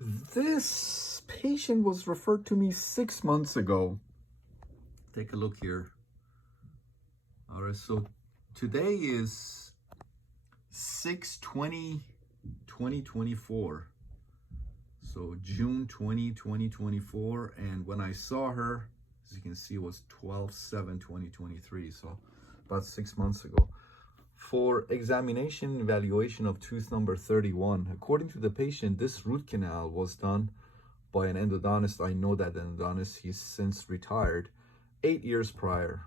This patient was referred to me 6 months ago. Take a look here. All right, so today is 6/20/2024. So June 20, 2024. And when I saw her, as you can see, it was 12/7/2023. So about 6 months ago. For examination evaluation of tooth number 31, according to the patient, this root canal was done by an endodontist. I know that endodontist, he's since retired 8 years prior.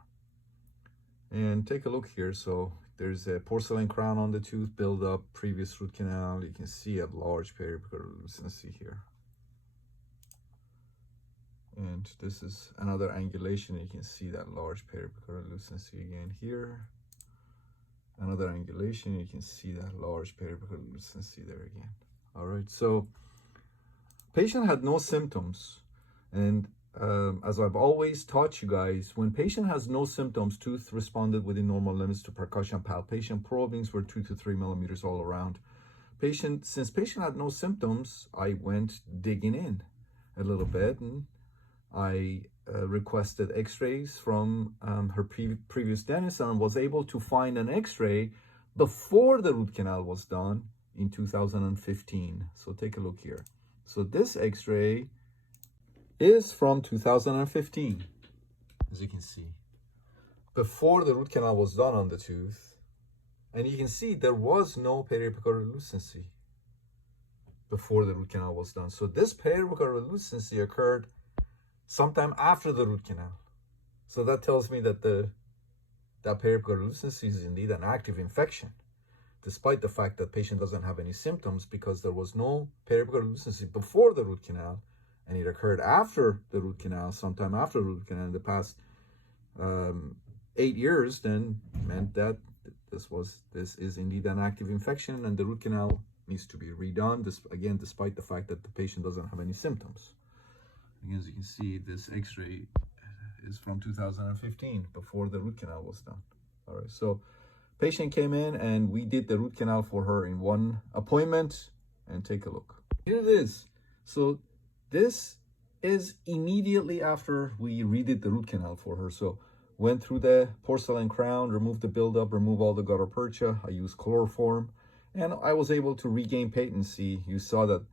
And take a look here. So there's a porcelain crown on the tooth, build up, previous root canal. You can see a large periapical lucency here. And this is another angulation. You can see that large periapical lucency again here. Another angulation, you can see that large periapical lucency there again. All right, so patient had no symptoms. And as I've always taught you guys, when patient has no symptoms, tooth responded within normal limits to percussion palpation. Probings were 2 to 3 millimeters all around. Since patient had no symptoms, I went digging in a little bit, and I requested x-rays from her previous dentist, and was able to find an x-ray before the root canal was done in 2015. So take a look here. So this x-ray is from 2015, as you can see, before the root canal was done on the tooth. And you can see there was no periapical lucency before the root canal was done. So this periapical lucency occurred sometime after the root canal. So that tells me that that periapical lucency is indeed an active infection, despite the fact that patient doesn't have any symptoms, because there was no periapical lucency before the root canal, and it occurred after the root canal, sometime after the root canal in the past 8 years. Then meant that this is indeed an active infection, and the root canal needs to be redone, again, despite the fact that the patient doesn't have any symptoms. Again, as you can see, this x-ray is from 2015, before the root canal was done. All right, so patient came in and we did the root canal for her in one appointment. And take a look. Here it is. So this is immediately after we redid the root canal for her. So went through the porcelain crown, removed the buildup, removed all the gutta percha. I used chloroform, and I was able to regain patency. You saw that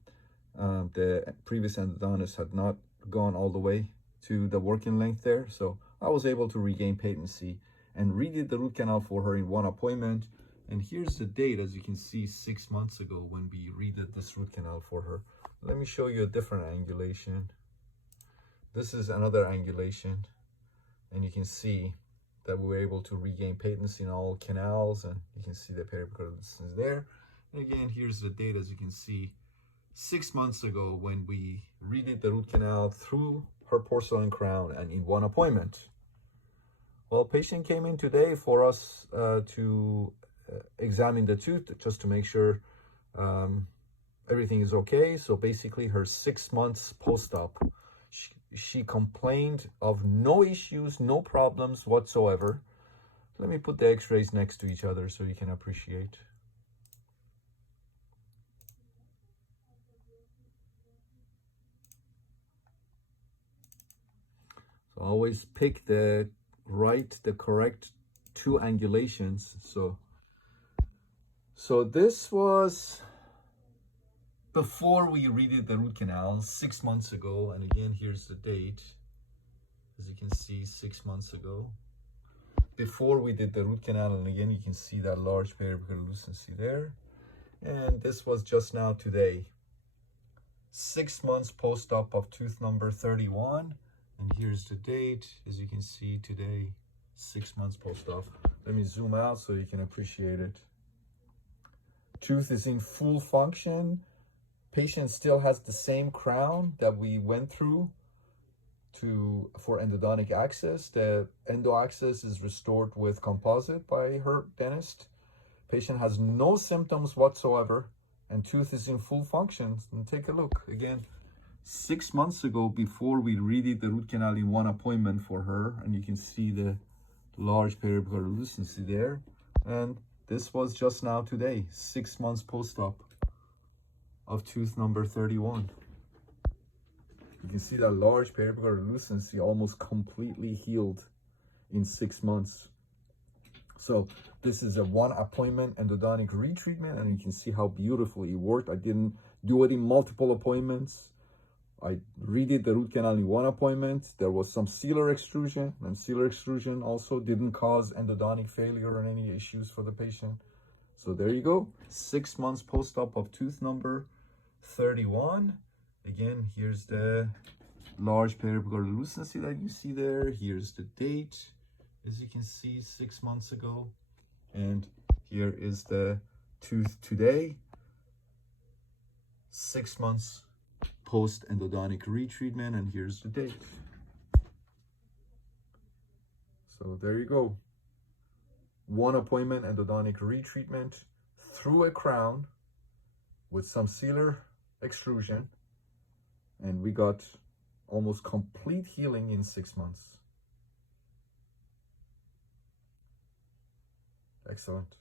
the previous endodontist had not gone all the way to the working length there. So I was able to regain patency and redid the root canal for her in one appointment. And here's the date, as you can see, 6 months ago when we redid this root canal for her. Let me show you a different angulation. This is another angulation, and you can see that we were able to regain patency in all canals, and you can see the periapical lucency there. And again, here's the date, as you can see, 6 months ago when we redid the root canal through her porcelain crown and in one appointment. Well, patient came in today for us to examine the tooth, just to make sure everything is okay. So basically her 6 months post-op, she complained of no issues, no problems whatsoever. Let me put the x-rays next to each other so you can appreciate. So always pick the correct two angulations. So this was before we redid the root canal 6 months ago. And again, here's the date. As you can see, 6 months ago, before we did the root canal. And again, you can see that large periapical lucency there. And this was just now today, 6 months post-op of tooth number 31. And here's the date, as you can see, today, 6 months post-op. Let me zoom out so you can appreciate it. Tooth is in full function. Patient still has the same crown that we went through for endodontic access. The endo access is restored with composite by her dentist. Patient has no symptoms whatsoever, and tooth is in full function. And take a look again. 6 months ago, before we redid the root canal in one appointment for her, and you can see the large periapical lucency there. And this was just now today, 6 months post-op of tooth number 31. You can see that large periapical lucency almost completely healed in 6 months. So this is a 1 appointment endodontic retreatment, and you can see how beautifully it worked. I didn't do it in multiple appointments. I redid the root canal in 1 appointment. There was some sealer extrusion, and sealer extrusion also didn't cause endodontic failure or any issues for the patient. So there you go, 6 months post-op of tooth number 31. Again, here's the large periapical lucency that you see there. Here's the date, as you can see, 6 months ago. And here is the tooth today, 6 months post endodontic retreatment, and here's the date. So there you go, 1 appointment endodontic retreatment through a crown with some sealer extrusion, and we got almost complete healing in 6 months. Excellent.